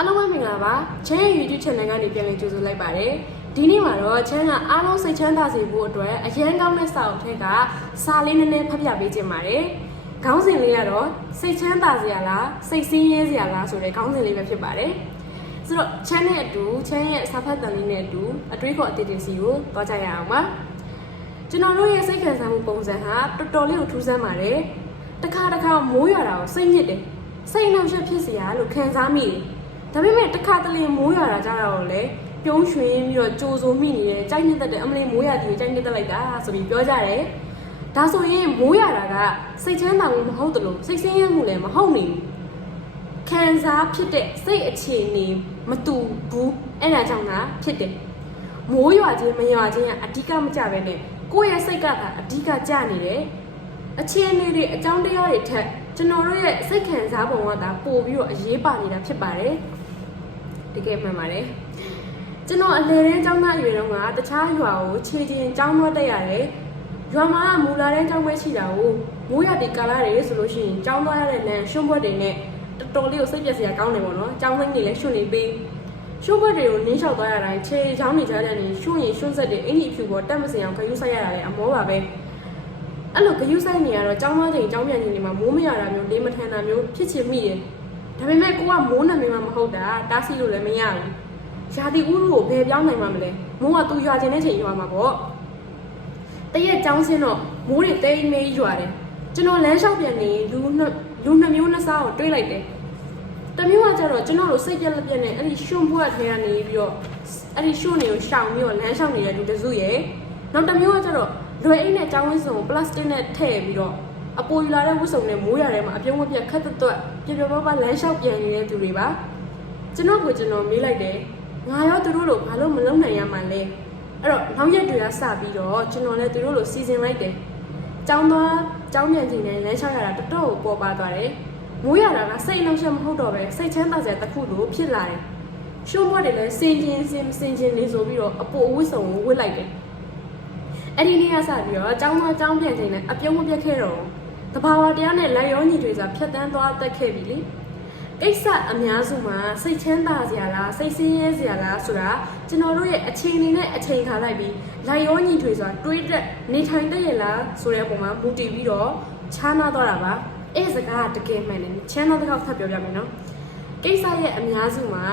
အားလုံးပဲမင်္ဂလာပါချမ်းရဲ့ YouTube channel ကနေပြန်လည်ကြိုဆိုလိုက်ပါတယ်ဒီနေ့မှာတော့ချမ်းကအားလုံးစိတ်ချမ်းသာစေဖို့အတွက်အရန်ကောင်းတဲ့စာအုပ်ထက်ကစာလေးနည်းနည်းဖတ်ပြပေးခြင်းပါတယ်ခေါင်းစဉ်လေးကတော့စိတ်ချမ်းသာစရာလားစိတ်ဆင်းရဲစရာလားဆိုတဲ့ခေါင်းစဉ်လေးပဲဖြစ်ပါတယ်ဆိုတော့ချမ်းနဲ့အတူချမ်းရဲ့စာဖတ်တန်လေးနဲ့အတူအတွေးခေါ်အတည်တင်စီကိုတွားကြရအောင်ပါကျွန်တော်တို့ရဲ့စိတ်ခံစားမှုပုံစံဟာတော်တော်လေးကိုထူးဆန်းပါတယ်တစ်ခါတစ်ခါမိုးရွာတာကိုစိတ်ညစ်တယ်စိတ်နှောင့်ယှက်ဖြစ်စရာလို့ခံစားမိတယ် ဒါပေမဲ့တစ်ခါတလေမိုးရွာတာကြတော့လေပြုံးရွှင်ပြီးတော့ကြိုးစိုးမိနေတယ်ကြိုက်နှစ်သက်တယ်အမလေးမိုးရွာကြီးကိုကြိုက်နှစ်သက်လိုက်တာဆိုပြီးပြောကြတယ်ဒါဆိုရင်မိုးရွာတာကစိတ်ချမ်းသာမှုမဟုတ်တယ်လို့စိတ်ဆင်းရဲမှုလည်းမဟုတ်နေဘူးခံစားဖြစ်တဲ့စိတ်အခြေအနေမတူဘူးအဲ့ဒါကြောင့်လားဖြစ်တယ်မိုးရွာခြင်းမရွာခြင်းကအဓိကမကြပဲနဲ့ကိုယ့်ရဲ့စိတ်ကသာအဓိကကြနေတယ်အခြေအနေတွေအကြောင်းတရားတွေထက်ကျွန်တော်တို့ရဲ့စိတ်ခံစားပုံကသာပို့ပြီးတော့အရေးပါနေတာဖြစ်ပါတယ် တကယ်မှန်ပါတယ်ကျွန်တော်အလဲတန်းကျောင်းသားအရွယ်တုန်းကတခြားရွာကိုခြေချင်းကျောင်းသွားတက်ရတယ်ရွာမှာကမူလာတန်းကျောင်းပဲရှိတာကိုမိုးရတဲ့ကာလာတွေဆိုလို့ရှိရင်ကျောင်းသွားရတဲ့လမ်းရှုံးဘွက်တွေနဲ့တော်တော်လေးကိုစိတ်ပြက်စရာကောင်းတယ်ပေါ့နော်ကျောင်းသိန်းတွေလည်းရှုံနေပြီးရှုံးဘွက်တွေကိုနင်းလျှောက်သွားရတိုင်းခြေချောင်းနေကြတဲ့နေရှုံရင်ရှုံဆက်တဲ့အင်ကြီးဖြူပေါ်တက်မစင်အောင်ခရူးဆိုင်ရတာလည်းအမောပါပဲအဲ့လိုခရူးဆိုင်နေရတော့ကျောင်းသားချိန်ကျောင်းပြန်ချိန်တွေမှာမိုးမရတာမျိုးလေးမထန်တာမျိုးဖြစ်ချင်မိတယ် ဒါပေမဲ့ကိုကမိုးနာမည်မှမဟုတ်တာတားဆီးလို့လည်းမရဘူး။ရာသီဥတုကိုဘယ်ပြောင်းနိုင်မှာမလဲ။မိုးကသူရွာခြင်းတဲ့ချိန်ရွာမှာပေါ့။တရက်ကြောင်းစင်းတော့မိုးတွေတိမ်မေးရွာတယ်။ကျွန်တော်လမ်းလျှောက်ပြန်နေလူနှစ်လူနှစ်မျိုးနှစ်စားကိုတွေးလိုက်တယ်။တစ်မျိုးကကျတော့ကျွန်တော်တို့စိတ်ပြက်လက်ပြက်နဲ့အဲ့ဒီရှွန့်ဘွက်ထဲကနေပြီးတော့အဲ့ဒီရှွန့်တွေကိုရှောင်ပြီးတော့လမ်းလျှောက်နေတဲ့လူတစ်စုရဲ့နောက်တစ်မျိုးကကျတော့လွယ်အိတ်နဲ့ကြောင်းဝင်းစုံကိုပလတ်စတစ်နဲ့ထည့်ပြီးတော့ အပေါ်ယူလာတဲ့ဝတ်စုံနဲ့မိုးရထဲမှာအပြုံးမပြတ်ခက်တွတ်တွတ်ပြပြပပလမ်းလျှောက်ပြန်နေတဲ့သူတွေပါကျွန်တော်ကကျွန်တော်မေးလိုက်တယ်ငါရောသူတို့လိုဘာလို့မလုပ်နိုင်ရမှန်းလဲအဲ့တော့နောက်ရက်တွေကစပြီးတော့ကျွန်တော်လည်းသူတို့လိုစီစဉ်လိုက်တယ်ကျောင်းသွားကျောင်းပြန်ချိန်နဲ့လမ်းလျှောက်ရတာတော်တော်ကိုပေါ်ပါသွားတယ်မိုးရတာကစိတ်လုံးချက်မဟုတ်တော့ပဲစိတ်ချမ်းသာစရာတစ်ခုလိုဖြစ်လာတယ်ရှုံးဘွက်တွေလည်းစင်ချင်းစင်စင်ချင်းနေဆိုပြီးတော့အပေါ်ဝတ်စုံကိုဝတ်လိုက်တယ်အဲ့ဒီနေ့ကစပြီးတော့ကျောင်းသွားကျောင်းပြန်ချိန်နဲ့အပြုံးမပြတ်ခဲ့တော့ဘူး တဘာဝတရားနဲ့လက်ရောညီတွေစာဖြတ်တန်းသွားတက်ခဲ့ပြီလေကိစ္စအများစုမှာစိတ်ချမ်းသာစရာလားစိတ်ဆင်းရဲစရာလားဆိုတာကျွန်တော်တို့ရဲ့အချိန်နေနဲ့အချိန်ခါလိုက်ပြီးလက်ရောညီတွေဆိုတာတွေးတက်နေထိုင်တဲ့ရလားဆိုတဲ့အပေါ်မှာမူတည်ပြီးတော့ခြားနာသွားတာပါအဲ့စကားကတကယ်မှန်တယ်ချမ်းသာတဲ့ကောက်ဖတ်ပြောပြမယ်နော်ကိစ္စရဲ့အများစုမှာ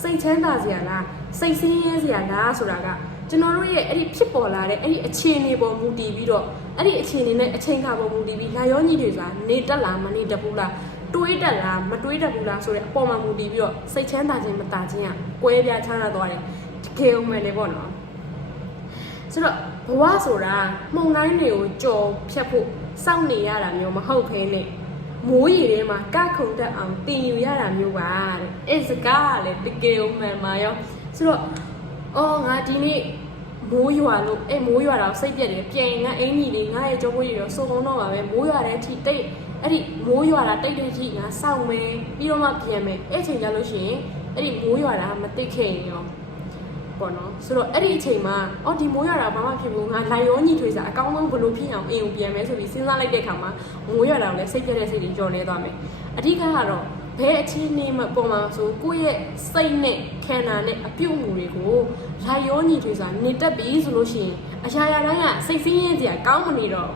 စိတ်ချမ်းသာစရာလားစိတ်ဆင်းရဲစရာလားဆိုတာကကျွန်တော်တို့ရဲ့အဲ့ဒီဖြစ်ပေါ်လာတဲ့အဲ့ဒီအခြေအနေပေါ်မူတည်ပြီးတော့ အဲ့ဒီအခြေအနေနဲ့အချိန်ခါပေါ်မူတည်ပြီးလာရောညီတွေဆိုတာနေတက်လားမနေတက်ဘူးလားတွေးတက်လားမတွေးတက်ဘူးလားဆိုတဲ့အပေါ်မှာမူတည်ပြီးတော့စိတ်ချမ်းသာခြင်းမသာခြင်းကကွဲပြားခြားနာသွားတယ်တကယ်ဦးမယ်လေပေါ့နော်ဆိုတော့ဘဝဆိုတာမှုန်တိုင်းတွေကိုကြော်ဖြတ်ဖို့စောင့်နေရတာမျိုးမဟုတ်ခဲနဲ့မိုးရီထဲမှာကခုန်တက်အောင်တင်ယူရတာမျိုးပါတဲ့အဲ့စကားကလည်းတကယ်ဦးမယ်မာရောဆိုတော့အော်ငါဒီနေ့ မိုးရွာလို့အဲ့မိုးရွာတော့စိတ်ပြက်တယ်ပြန်ငါအင်ကြီးလေးငါရဲ့ကြောပွေးတွေတော့စုံစုံတော့ပါပဲမိုးရွာတဲ့အထိတိတ်အဲ့ဒီမိုးရွာတာတိတ်တဲ့အထိငါစောင့်မယ်ပြီးတော့မှပြန်မယ်အဲ့ချိန်ကြလို့ရှိရင်အဲ့ဒီမိုးရွာတာမတိတ်ခဲ့ရင်ရောပေါ့နော်ဆိုတော့အဲ့ဒီအချိန်မှာအော်ဒီမိုးရွာတာဘာမှဖြစ်ဘူးငါလိုက်ရောညီထွေးစားအကောင်းဆုံးဘလို့ဖြစ်အောင်အိမ်ကိုပြန်မယ်ဆိုပြီးစဉ်းစားလိုက်တဲ့အခါမှာမိုးရွာတာကိုလည်းစိတ်ပြက်တဲ့စိတ်တွေကြော်နေသွားမယ်အဓိကကတော့ ဘယ်အခြေအနေမှာပုံမှာဆိုကိုယ့်ရဲ့စိတ်နဲ့ခန္ဓာနဲ့အပြုတ်မှုတွေကိုလိုက်ရောညီထွေးစားနေတက်ပြီဆိုလို့ရှိရင်အရာရာတိုင်းကစိတ်ဆင်းရဲစရာကောင်းမနေတော့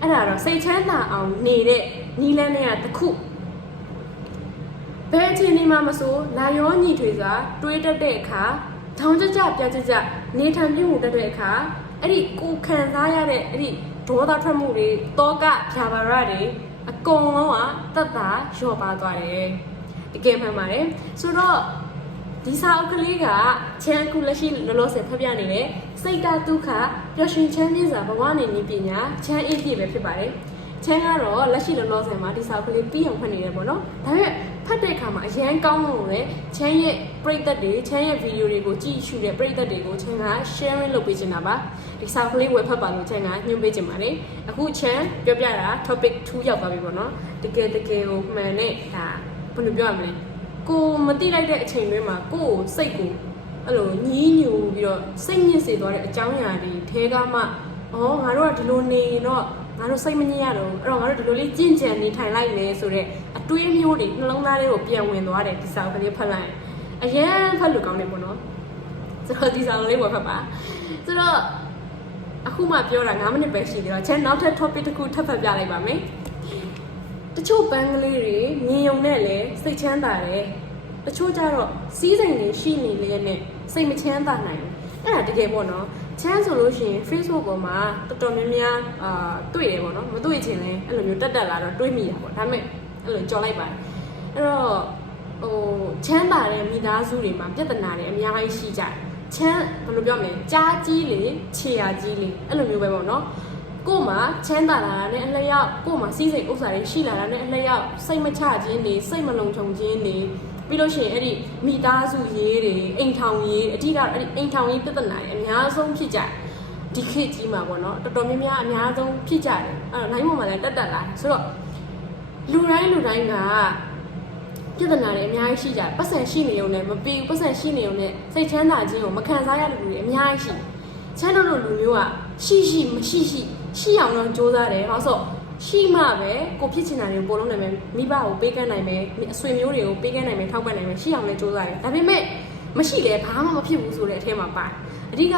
အဲ့ဒါတော့စိတ်ချမ်းသာအောင်နေတဲ့နီလန်းတွေကတစ်ခုဘယ်အခြေအနေမှာမဆိုလာရောညီထွေးစားတွေးတက်တဲ့အခါထောင်ကြကြပြကြကြနေထိုင်ပြုမှုတက်တဲ့အခါအဲ့ဒီကိုခံစားရတဲ့အဲ့ဒီ ဒေါသထွက်မှုတွေတောကဖြာပါရတွေအကုန်လုံးကတက်တာလျော့ပါသွားတယ်တကယ်မှန်ပါတယ်ဆိုတော့ဒီစာအုပ်ကလေးကချမ်းအခုလက်ရှိလောလောဆယ်ဖတ်ပြနေတယ်စိတ်တဒုက္ခပျော်ရွှင်ချမ်းမြေ့စွာဘဝနေနည်းပညာချမ်းအေးပြည့်ပဲဖြစ်ပါတယ်ချမ်းကတော့လက်ရှိလောလောဆယ်မှာဒီစာအုပ်ကလေးပြီးအောင်ဖတ်နေတယ်ပေါ့နော်ဒါပေမဲ့ ဖတ်တဲ့အခါမှာအရန်ကောင်းလို့လေချမ်းရဲ့ပရိသတ်တွေချမ်းရဲ့ဗီဒီယိုတွေကိုကြည့်ရှုတဲ့ပရိသတ်တွေကိုချမ်းက sharing လုပ်ပေးချင်တာပါဒီစာအုပ်ကလေးဝယ်ဖတ်ပါလို့ချမ်းကညွှန်ပေးချင်ပါတယ်အခုချမ်းပြောပြတာ topic 2ရောက်သွားပြီပေါ့နော်တကယ်တကယ်ကိုမှန်နဲ့ဒါဘယ်လိုပြောရမလဲကိုမတိလိုက်တဲ့အချိန်တွေမှာကိုယ့်ကိုစိတ်ကိုအဲ့လိုညည်းညူပြီးတော့စိတ်ညစ်စေသွားတဲ့အကြောင်းအရာတွေထဲကမှဩငါတို့ကဒီလိုနေရင်တော့ငါတို့စိတ်မညစ်ရတော့ဘူးအဲ့တော့ငါတို့ဒီလိုလေးကြင့်ကြံနေထိုင်လိုက်မယ်ဆိုတော့အ တွေးမျိုးတွေနှလုံးသားလေးကိုပြန်ဝင်သွားတယ်ဒီစာအုပ်ကလေးဖတ်လိုက်ရင်အရင်ဖတ်လို့ကောင်းတယ်ပေါ့နော်ဆိုတော့ဒီဆောင်လေးပေါ်ဖတ်ပါဆိုတော့အခုမှပြောတာ9မိနစ်ပဲရှိသေးတော့ချက်နောက်ထပ် topic တစ်ခုထပ်ဖတ်ပြလိုက်ပါမယ်တချို့ပန်းကလေးတွေမြင်ုံနဲ့လည်းစိတ်ချမ်းသာတယ်တချို့ကျတော့စီးစိမ်တွေရှိနေလေနဲ့စိတ်မချမ်းသာနိုင်ဘူးအဲ့ဒါတကယ်ပေါ့နော်ချမ်းဆိုလို့ရှိရင် Facebook ပေါ်မှာတော်တော်များများအာတွေ့တယ်ပေါ့နော်မတွေ့ချင်လဲအဲ့လိုမျိုးတက်တက်လာတော့တွေးမိတာပေါ့ဒါပေမဲ့ အဲ့လိုကြော်လိုက်ပါတယ်အဲ့တော့ဟိုချမ်းသာတဲ့မိသားစုတွေမှာပြဿနာတွေအများကြီးရှိကြတယ်ချမ်းဘယ်လိုပြောမလဲကြားကြီးလေခြေရာကြီးလေအဲ့လိုမျိုးပဲပေါ့နော်ကို့မှာချမ်းသာလာတာနဲ့အလျောက်ကို့မှာစီးစိမ်ဥစ္စာတွေရှိလာတာနဲ့အလျောက်စိတ်မချခြင်းနေစိတ်မလုံခြုံခြင်းနေပြီးလို့ရှိရင်အဲ့ဒီမိသားစုရေးတွေအိမ်ထောင်ရေးအဓိကအဲ့ဒီအိမ်ထောင်ရေးပြဿနာတွေအများဆုံးဖြစ်ကြတယ်ဒီခေတ်ကြီးမှာပေါ့နော်တော်တော်များများအများဆုံးဖြစ်ကြတယ်အဲ့တော့နိုင်ပေါ်မှာလည်းတက်တက်လာတယ်ဆိုတော့ လူတိုင်းလူတိုင်းကပြဿနာတွေအများကြီးရှိကြပတ်စံရှိနေုံနဲ့မပြေဘူးပတ်စံရှိနေုံနဲ့စိတ်ချမ်းသာခြင်းကိုမခံစားရတဲ့လူတွေအများကြီးရှိချမ်းလို့လို့လူမျိုးကရှိရှိမရှိရှိရှိအောင်တော့စူးစမ်းတယ်ဘာလို့ဆိုရှိမှပဲကိုဖြစ်ချင်တာတွေပို့လုံးနိုင်မယ်မိဘကိုပေးကမ်းနိုင်မယ်အဆွေမျိုးတွေကိုပေးကမ်းနိုင်မယ်ထောက်ပံ့နိုင်မယ်ရှိအောင်လည်းစူးစမ်းတယ်ဒါပေမဲ့မရှိလဲဘာမှမဖြစ်ဘူးဆိုတဲ့အထဲမှာပါတယ်အဓိက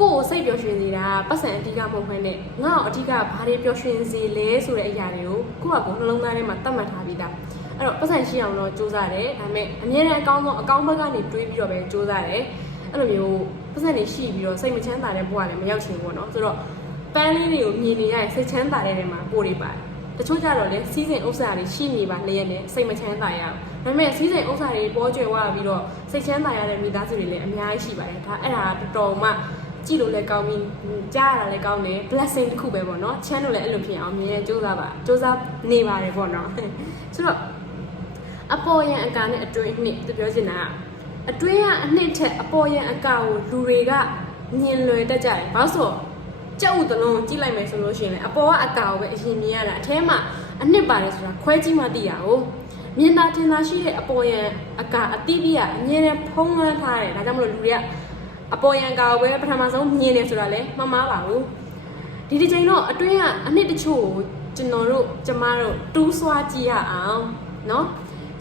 ကိုယ်ကိုစိတ်ပျော်ရွှင်နေတာပတ်စံအဓိကမဟုတ်ဘဲနဲ့ငါ့ကိုအဓိကဘာတွေပျော်ရွှင်စေလဲဆိုတဲ့အရာတွေကိုကိုယ့်ဟာကိုယ်နှလုံးသားထဲမှာသတ်မှတ်ထားပြီးသားအဲ့တော့ပတ်စံရှိအောင်တော့စူးစမ်းတယ်ဒါပေမဲ့အများနဲ့အကောင်းဆုံးအကောင်းဘက်ကနေတွေးပြီးတော့ပဲစူးစမ်းတယ်အဲ့လိုမျိုးပတ်စံတွေရှိပြီးတော့စိတ်မချမ်းသာတဲ့ဘဝလည်းမရောက်ချင်ဘူးပေါ့နော်ဆိုတော့ပန်းလေးတွေကိုမြင်နေရရင်စိတ်ချမ်းသာတဲ့နေရာမှာပို့နေပါတယ်တချို့ကြတော့လေစီးစိမ်ဥစ္စာတွေရှိနေပါလျက်နဲ့စိတ်မချမ်းသာရအောင်ဒါပေမဲ့စီးစိမ်ဥစ္စာတွေပေါ်ကျွယ်သွားပြီးတော့စိတ်ချမ်းသာရတဲ့မိသားစုတွေလည်းအများကြီးရှိပါတယ်ဒါအဲ့ဒါတော်တော်မှ ကြည့်လို့လည်းကောင်းပြီးကြားရတာလည်းကောင်းတယ် blessing တစ်ခုပဲပေါ့နော် channel လည်းအဲ့လိုဖြစ်အောင်မြင်ရစူးစမ်းပါစူးစမ်းနေပါတယ်ပေါ့နော်ဆိုတော့အပေါ်ရန်အကာနဲ့အတွင်းနှစ်သူပြောချင်တာကအတွင်းကအနှစ်ထက်အပေါ်ရန်အကာကိုလူတွေကမြင်လွယ်တတ်ကြတယ်ဘာလို့ဆိုတော့ကြောက်ဥတလုံးကြည့်လိုက်မယ်ဆိုလို့ရှိရင်လည်းအပေါ်ကအကာကိုပဲအရင်မြင်ရတာအထဲမှာအနှစ်ပါတယ်ဆိုတာခွဲကြည့်မှသိရအောင်မြင်တာထင်တာရှိတဲ့အပေါ်ရန်အကာအတိပိယအမြဲတမ်းဖုံးလွှမ်းထားတယ်ဒါကြောင့်မလို့လူတွေက အပေါ်ရန်ကာကိုပဲပထမဆုံးမြင်တယ်ဆိုတာလည်းမမှားပါဘူးဒီဒီချိန်တော့အတွင်းကအနှစ်တချို့ကိုကျွန်တော်တို့ကျမတို့တူးဆွားကြည့်ရအောင်เนาะ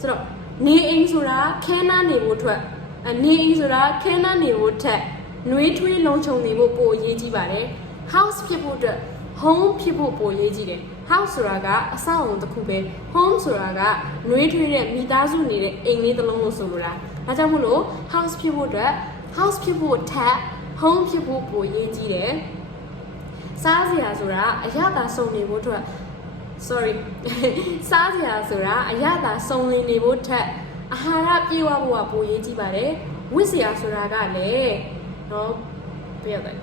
ဆိုတော့နေအိမ်ဆိုတာခဲနားနေဖို့အတွက်အနေအိမ်ဆိုတာခဲနားနေဖို့ထက်နှွေးထွေးလုံးချုံနေဖို့ပိုအရေးကြီးပါတယ် house ဖြစ်ဖို့အတွက် home ဖြစ်ဖို့ပိုအရေးကြီးတယ် house ဆိုတာကအဆောက်အုံတစ်ခုပဲ home ဆိုတာကနှွေးထွေးတဲ့မိသားစုနေတဲ့အိမ်လေးတစ်လုံးလို့ဆိုလိုတာဒါကြောင့်မို့လို့ house ဖြစ်ဖို့အတွက် house ဖြစ်ဖို့ထက် home ဖြစ်ဖို့ပိုအရေးကြီးတယ်စားစရာဆိုတာအရသာစုံနေဖို့အတွက် sorry စားစရာဆိုတာအရသာစုံလင်နေဖို့ထက်အာဟာရပြည့်ဝဖို့ကပိုရေးကြည့်ပါတယ်ဝစ်စရာဆိုတာကလည်းနော်ပြရတယ်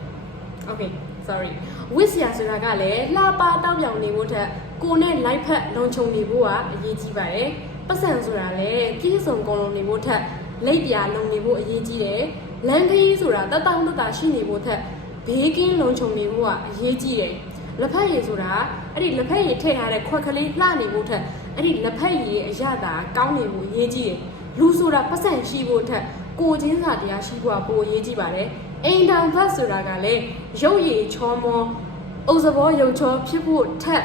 okay sorry ဝစ်စရာဆိုတာကလည်းလှပတောက်ပြောင်နေဖို့ထက်ကိုနဲ့လိုက်ဖက်လုံခြုံနေဖို့ကအရေးကြီးပါတယ်ပတ်စံဆိုတာလည်းပြည့်စုံကုန်လုံးနေဖို့ထက်လက်ပြလုံနေဖို့အရေးကြီးတယ် လမ်းခရီးဆိုတာတတောင်းတတာရှိနေဖို့ထက်ဘေးကင်းလုံခြုံနေဖို့ကအရေးကြီးတယ်လက်ဖက်ရည်ဆိုတာအဲ့ဒီလက်ဖက်ရည်ထည့်ထားတဲ့ခွက်ကလေးလှနေဖို့ထက်အဲ့ဒီလက်ဖက်ရည်အရသာကောင်းနေဖို့အရေးကြီးတယ်လူဆိုတာပတ်စံရှိဖို့ထက်ကိုချင်းစာတရားရှိဖို့ကပိုအရေးကြီးပါတယ်အိမ်တောင်ဘတ်ဆိုတာကလည်းရုပ်ရည်ချောမောအုပ်စဘောရုပ်ချောဖြစ်ဖို့ထက်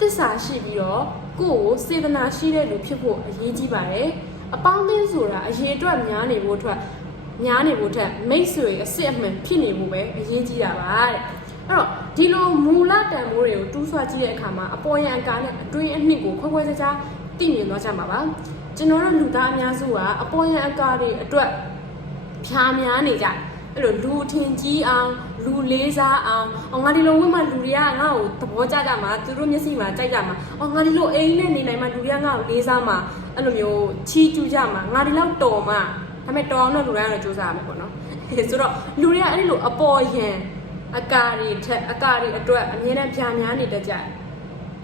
တစ္ဆာရှိပြီးတော့ကိုယ့်ကိုစေတနာရှိတဲ့လူဖြစ်ဖို့အရေးကြီးပါတယ်အပေါင်းအသင်းဆိုတာအရေးအတွက်များနေဖို့အတွက် များနေဖို့ထက်မိတ်ဆွေအစ်စ်အမှန်ဖြစ်နေဖို့ပဲအရေးကြီးတာပါတဲ့အဲ့တော့ဒီလိုမူလတန်ဖိုးတွေကိုတူးဆွကြည့်တဲ့အခါမှာအပေါ်ယံအကာနဲ့အတွင်းအနှစ်ကိုခွဲခွဲခြားခြားသိမြင်သွားကြမှာပါကျွန်တော်တို့လူသားအများစုကအပေါ်ယံအကာတွေအတွက်ဖြာများနေကြအဲ့လိုလူထင်ကြီးအောင်လူလေးစားအောင်အော်ငါဒီလိုဝိမှလူတွေကငါ့ကိုသဘောကျကြမှာသူတို့မျက်စိမှာကြိုက်ကြမှာအော်ငါဒီလိုအိမ်နဲ့နေနိုင်မှလူတွေကငါ့ကိုလေးစားမှာအဲ့လိုမျိုးချီးကျူးကြမှာငါဒီလောက်တော်မှာ ဒါပေမဲ့တော်အောင်တော့လူတိုင်းကတော့စူးစမ်းရမယ်ပေါ့နော်ဆိုတော့လူတွေကအဲ့ဒီလိုအပေါ်ယံအကာတွေထက်အကာတွေအတွက်အမြဲတမ်းဖြာများနေတတ်ကြတယ်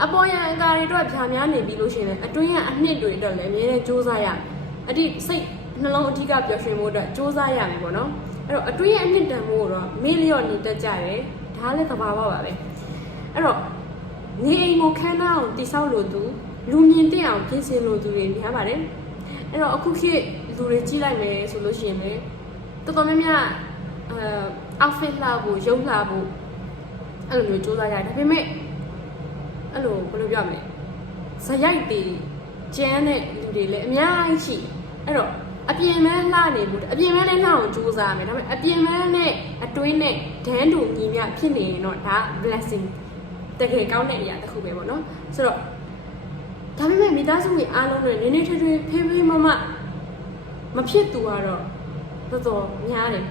အပေါ်ယံအကာတွေအတွက်ဖြာများနေပြီလို့ရှိရင်လည်းအတွင်းရအနှစ်တွေအတွက်လည်းအမြဲတမ်းစူးစမ်းရမယ်အတိစိတ်နှလုံးအဓိကပျော်ရွှင်ဖို့အတွက်စူးစမ်းရမယ်ပေါ့နော်အဲ့တော့အတွင်းရအနှစ်တန်ဖို့တော့မေ့လျော့နေတတ်ကြတယ်ဒါလည်းသဘာဝပါပဲအဲ့တော့နေအိမ်ကိုခန်းသားအောင်တိဆောက်လို့သူလူမြင်တဲ့အောင်ပြင်ဆင်လို့သူတွေများပါတယ်အဲ့တော့အခုခေတ် လူတွေကြည့်လိုက်မယ်ဆိုလို့ရှိရင်လေတော်တော်များများအဲ outfit လာဖို့ရုပ်လာဖို့အဲ့လိုမျိုးစူးစမ်းရတယ်ဒါပေမဲ့အဲ့လိုဘယ်လိုပြောမလဲဇယိုက်တွေကျန်းတဲ့လူတွေလည်းအများကြီးရှိအဲ့တော့အပြင်မဲလှနေဘူးအပြင်မဲလည်းလှအောင်ကြိုးစားရမယ်ဒါပေမဲ့အပြင်မဲနဲ့အတွင်းနဲ့ဒန်းတူညီမျှဖြစ်နေရင်တော့ဒါ blessing တကယ်ကောင်းတဲ့အရာတစ်ခုပဲပေါ့နော်ဆိုတော့ဒါပေမဲ့မိသားစုဝင်အားလုံးတွေနည်းနည်းထွေးထွေးဖေးဖေးမမ မဖြစ်သူကတော့တော်တော်များတယ်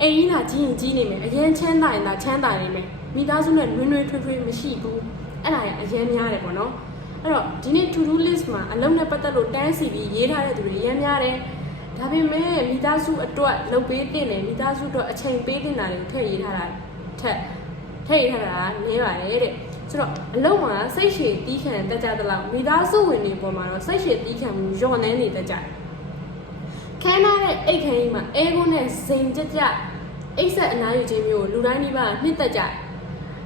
အိမ်ကြီးလာကြီးရင်ကြီးနေမယ်အရင်ချမ်းသာရင်သာချမ်းသာနေမယ်မိသားစုနဲ့နွေးနွေးထွေးထွေးမရှိဘူးအဲ့ဒါရအရင်များတယ်ပေါ့နော်အဲ့တော့ဒီနေ့ to do list မှာအလုံးနဲ့ပတ်သက်လို့တန်းစီပြီးရေးထားတဲ့သူတွေအရင်များတယ်ဒါပေမဲ့မိသားစုအတွက်လုပ်ပေးတင်တယ်မိသားစုအတွက်အချိန်ပေးတင်တာတွေထည့်ရေးထားတာထက်ထည့်ရေးထားတာနည်းပါတယ်တဲ့ဆိုတော့အလုံးမှာစိတ်ရှည်တီးခံတက်ကြတဲ့လောက်မိသားစုဝင်တွေပေါ်မှာတော့စိတ်ရှည်တီးခံမှုညော့နှဲနေတတ်ကြတယ် ခန်းထားတဲ့အိတ်ခန်းကြီးမှာအဲကုန်းနဲ့စိန်ကြကြအိတ်ဆက်အနားယူခြင်းမျိုးကိုလူတိုင်းဒီပါနှစ်သက်ကြတယ်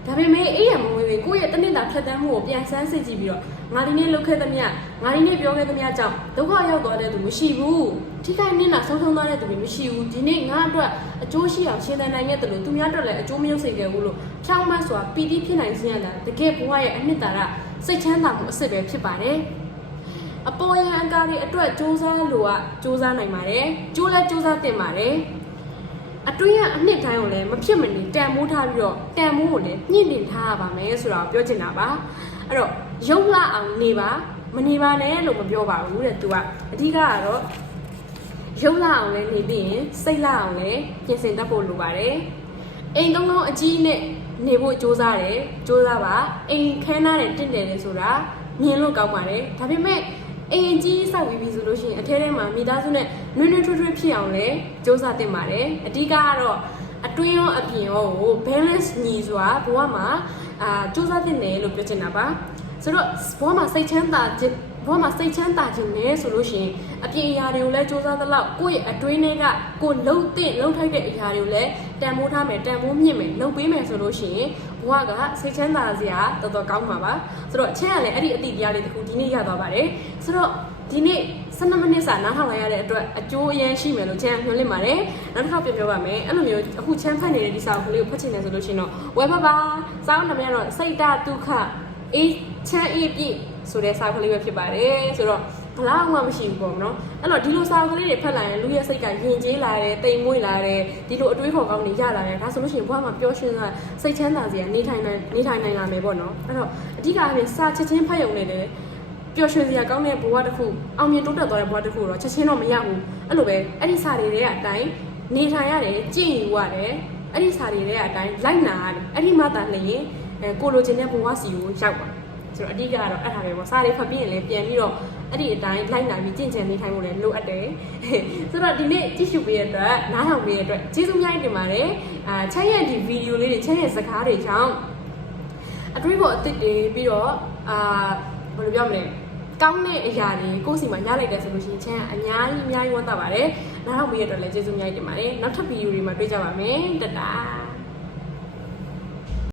ဒါပေမဲ့အဲ့ရမဝင်ဝင်ကိုယ့်ရဲ့တနစ်တာဖြတ်တန်းမှုကိုပြန်ဆန်းစစ်ကြည့်ပြီးတော့ငါဒီနေ့လုပ်ခဲ့သမျှငါဒီနေ့ပြောခဲ့သမျှကြောင့်ဒုက္ခရောက်သွားတဲ့သူမရှိဘူးထိခိုက်နေတာဆုံးဆုံးသွားတဲ့သူတွေမရှိဘူးဒီနေ့ငါအတွက်အကျိုးရှိအောင်ရှင်းသန်နိုင်ခဲ့တယ်လို့သူများအတွက်လည်းအကျိုးမရောက်စေခဲ့ဘူးလို့ဖြောင်းမတ်စွာပီတိဖြစ်နိုင်စေရတာတကယ်ဘဝရဲ့အနှစ်သာရစိတ်ချမ်းသာမှုအစစ်ပဲဖြစ်ပါတယ် အပေါ်ယံအကားတွေအတွက်စူးစမ်းလို့ကစူးစမ်းနိုင်ပါတယ်ကျိုးလဲစူးစမ်းတင်ပါတယ်အတွင်းကအနှစ်တိုင်းကိုလည်းမဖြစ်မနေတန်မိုးထားပြီးတော့တန်မိုးကိုလည်းညှင့်တင်ထားရပါမယ်ဆိုတာကိုပြောချင်တာပါအဲ့တော့ရုပ်လှအောင်နေပါမနေပါနဲ့လို့မပြောပါဘူးတဲ့သူကအဓိကကတော့ရုပ်လှအောင်လည်းနေပြီးရင်စိတ်လှအောင်လည်းပြင်ဆင်တတ်ဖို့လိုပါတယ်အိမ်ကောင်းကောင်းအကြီးနဲ့နေဖို့ကြိုးစားတယ်ကြိုးစားပါအိမ်ခန်းနားနဲ့တင့်တယ်လေဆိုတာမြင်လို့ကောင်းပါတယ်ဒါပေမဲ့ အိမ်ကြီးစောက်ပြီးပြီဆိုလို့ရှိရင်အထဲထဲမှာမိသားစုနဲ့နွေးနွေးထွေးထွေးဖြစ်အောင်လည်းစူးစမ်းတင်ပါတယ်အဓိကကတော့အတွင်းရောအပြင်ရောကို balance ညီစွာဘဝမှာအာစူးစမ်းတင်တယ်လို့ပြောချင်တာပါဆိုတော့ဘဝမှာစိတ်ချမ်းသာခြင်းဘဝမှာစိတ်ချမ်းသာခြင်းနဲ့ဆိုလို့ရှိရင်အပြင်အရာတွေကိုလည်းစူးစမ်းသလောက်ကိုယ့်ရဲ့အတွင်းထဲကကိုယ်လုံးတဲ့လုံးထိုက်တဲ့အရာတွေကိုလည်းတန်ဖိုးထားမယ်တန်ဖိုးမြင့်မယ်လုပ်ပေးမယ်ဆိုလို့ရှိရင် ဘဝကစိတ်ချမ်းသာစရာတော်တော်ကောင်းမှာပါဆိုတော့အချင်းကလည်းအဲ့ဒီအတိတရားလေးတစ်ခုဒီနေ့ရသွားပါတယ်ဆိုတော့ဒီနေ့12မိနစ်စာနားထောင်လိုက်ရတဲ့အတွက်အကျိုးအရန်ရှိမယ်လို့ချမ်းညွှန်လင့်ပါတယ်နောက်တစ်ခါပြန်ပြောပါမယ်အဲ့လိုမျိုးအခုချမ်းဖတ်နေတဲ့ဒီစာအုပ်ကလေးကိုဖတ်ချင်တယ်ဆိုလို့ရှိရင်တော့ဝယ်ပါပါစာအုပ်နာမည်ကတော့စိတ်တဒုက္ခအေးချမ်းအေးပြည့်ဆိုတဲ့စာအုပ်ကလေးပဲဖြစ်ပါတယ်ဆိုတော့ ဘလောက်မှမရှိဘူးပေါ့နော်အဲ့တော့ဒီလိုစာအုပ်ကလေးတွေဖတ်လိုက်ရင်လူရဲ့စိတ်ကယဉ်ကျေးလာတယ်တိမ်မွေ့လာတယ်ဒီလိုအတွေးခေါ်ကောင်းတွေရလာတယ်ဒါဆိုလို့ရှိရင်ဘဝမှာပျော်ရွှင်စွာစိတ်ချမ်းသာစရာနေထိုင်နိုင်နေထိုင်နိုင်လာမယ်ပေါ့နော်အဲ့တော့အဓိကအပြင်စာချက်ချင်းဖတ်ရုံနဲ့လည်းပျော်ရွှင်စရာကောင်းတဲ့ဘဝတစ်ခုအောင်မြင်တိုးတက်သွားတဲ့ဘဝတစ်ခုတော့ချက်ချင်းတော့မရဘူးအဲ့လိုပဲအဲ့ဒီစာတွေတွေကအတိုင်းနေထိုင်ရတယ်ကြင့်ယူရတယ်အဲ့ဒီစာတွေတွေကအတိုင်းလိုက်နာရတယ်အဲ့ဒီမှသာလျှင်အဲကိုလိုချင်တဲ့ဘဝစီကိုရောက်ပါ ဆိုတော့အဓိကကတော့အဲ့ဒါပဲပေါ့စာတွေဖတ်ပြီးရင်လည်းပြန်ပြီးတော့အဲ့ဒီအတိုင်းလိုက်နာပြီးကြင့်ကြံနေထိုင်ဖို့လည်းလိုအပ်တယ်ဆိုတော့ဒီနေ့ကြည့်ရှုပေးရတဲ့အတွက်နားထောင်ပေးရတဲ့အတွက်ကျေးဇူးများတင်ပါတယ်အာချမ်းရဲ့ဒီဗီဒီယိုလေးတွေချမ်းရဲ့စကားတွေကြောင့်အတွေးပေါ်အစ်စ်တွေပြီးတော့အာဘယ်လိုပြောမလဲကောင်းတဲ့အရာတွေကိုယ့်စီမှာရလိုက်တယ်ဆိုလို့ရှိရင်ချမ်းအများကြီးအများကြီးဝမ်းသာပါတယ်နောက်တော့ပြီးရတော့လည်းကျေးဇူးအများကြီးတင်ပါတယ်နောက်ထပ်ဗီဒီယိုတွေမှာတွေ့ကြပါမယ်တတား